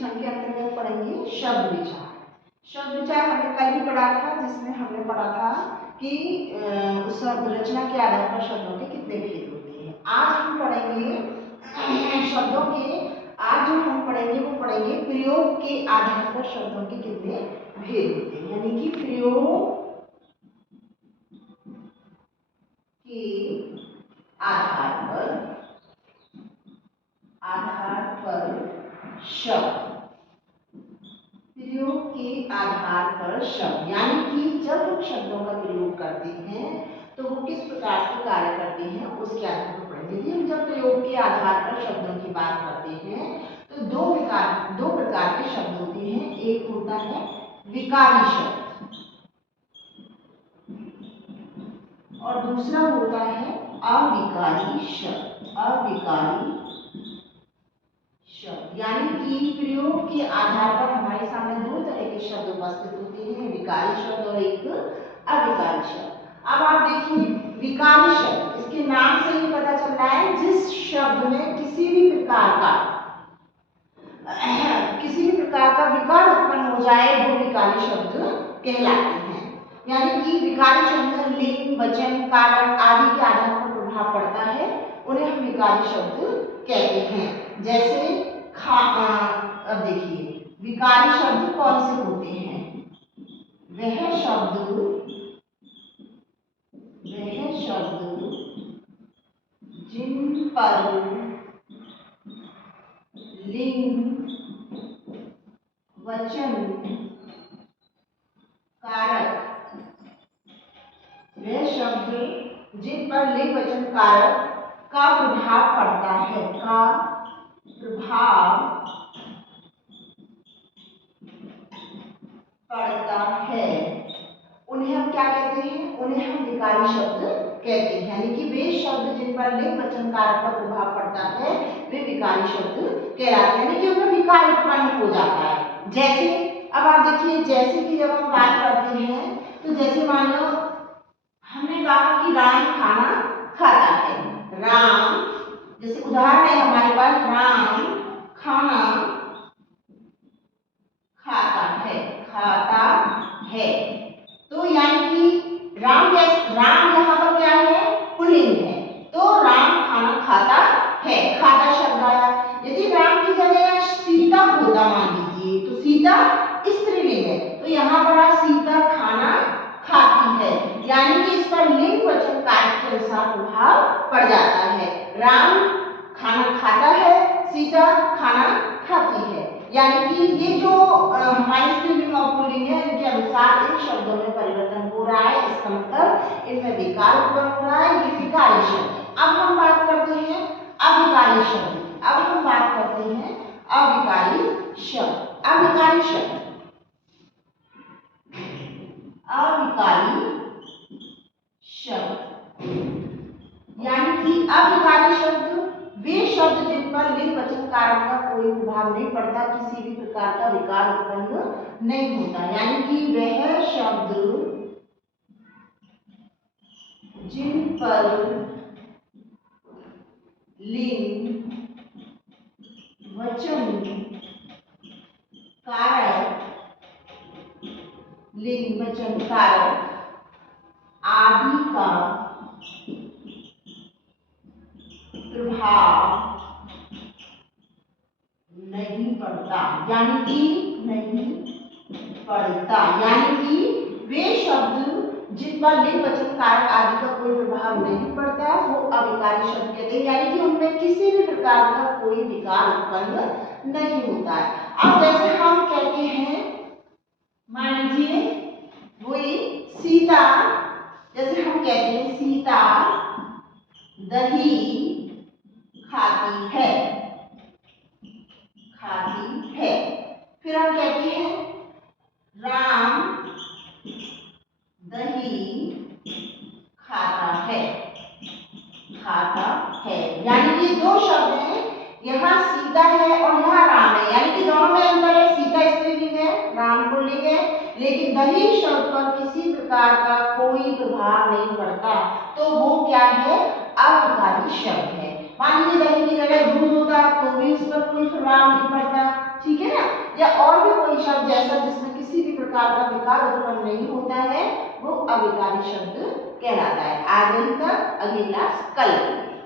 इस खंड के अंतर्गत पढ़ेंगे शब्द विचार। शब्द विचार हमने कल भी पढ़ा था, जिसमें हमने पढ़ा था कि शब्द रचना के आधार पर शब्दों के कितने भेद होते हैं। आज हम पढ़ेंगे शब्दों के, आज जो हम पढ़ेंगे वो पढ़ेंगे प्रयोग के आधार पर शब्दों के कितने भेद होते हैं, यानी कि प्रयोग के आधार पर शब्द, प्रयोग के आधार पर शब्द, यानी कि जब हम शब्दों का प्रयोग करते हैं तो वो किस प्रकार से कार्य करते हैं उसके आधार पर पढ़ेंगे। यदि हम जब प्रयोग के आधार पर शब्दों की बात करते हैं तो दो प्रकार के शब्द होते हैं। एक होता है विकारी शब्द और दूसरा होता है अविकारी शब्द। अविकारी शब्द यानी कि प्रयोग के आधार पर हमारे सामने दो तरह के शब्द उपस्थित होते हैं, विकारी शब्द और एक अविकारी शब्द। अब आप देखिए विकारी शब्द, इसके नाम से ही पता चल रहा है जिस शब्द में किसी भी प्रकार का विकार उत्पन्न हो जाए वो विकारी शब्द कहलाते हैं। यानी कि विकारी शब्द में लिंग, वचन, कारक आदि के आधार पर प्रभाव पड़ता है, उन्हें हम विकारी शब्द कहते हैं। जैसे अब देखिए विकारी शब्द कौन से होते हैं? वह शब्द जिन पर लिंग, वचन, कारक, वह शब्द जिन पर लिंग, वचन, कारक का प्रभाव पड़ता है, उन्हें हम क्या कहते हैं? उन्हें हम विकारी शब्द कहते हैं। यानी कि वे शब्द जिन पर लिंग, वचन, कारक का प्रभाव पड़ता है वे विकारी शब्द कहलाते हैं, यानी कि उनमें विकार उत्पन्न हो जाता है। जैसे अब आप देखिए, जैसे कि जब हम बात करते हैं तो जैसे मान लो हमने कहा कि राम खाना खाता है। राम, जैसे उदाहरण है हमारे पास, राम खाना खाता है। तो यानी कि राम यहाँ पर क्या है? पुल्लिंग है, तो राम खाना खाता है, खाता शब्द आया। यदि राम की जगह सीता होता मान लीजिए, तो सीता स्त्रीलिंग है, तो यहाँ पर सीता खाना खाती है, यानी कि इस पर लिंग, वचन, कारक के अनुसार प्रभाव पड़ जाता है। राम खाना खाता है, सीता खाना खाती है, यानी कि ये जो हमारी स्त्रीलिंग और पुल्लिंग है इनके अनुसार इन शब्दों में परिवर्तन हो रहा है। इसका मतलब इनमें विकार उत्पन्न हो रहा है, ये विकारी शब्द। अब हम बात करते हैं अविकारी शब्द। अविकारी शब्द यानी कि अविकारी शब्द वे शब्द जिन पर लिंग, वचन, कारक का कोई प्रभाव नहीं पड़ता, किसी भी प्रकार का विकार उत्पन्न नहीं होता, यानी कि वह शब्द जिन पर लिंग, वचन, कारक आदि का प्रभाव नहीं पड़ता, यानी कि वे शब्द जिन पर लिंग, वचन, कारक आदि का कोई प्रभाव नहीं पड़ता वो अविकारी शब्द कहते हैं, यानी कि उनमें किसी भी प्रकार का कोई विकार उत्पन्न नहीं होता है। अब जैसे हम कहते हैं, मान लीजिए वही सीता, जैसे हम कहते हैं सीता दही खाती है। फिर हम कहते हैं राम दही खाता है, यानी कि दो शब्द हैं, यहाँ सीता है और यहाँ राम है, यानी कि दोनों में अंतर है। सीता स्त्रीलिंग है, राम पुल्लिंग है, लेकिन दही शब्द पर किसी प्रकार का कोई प्रभाव नहीं पड़ता, तो वो क्या है? अविकारी शब्द है। मान लीजिए दही की जगह दूध होता तो भी उस पर कोई प्रभाव नहीं पड़ता, ठीक है ना। या और भी कोई शब्द जैसा जिसमें किसी भी प्रकार का विकार उत्पन्न नहीं होता है वो अविकारी शब्द कहलाता है। आज यहीं तक, अगली क्लास कल।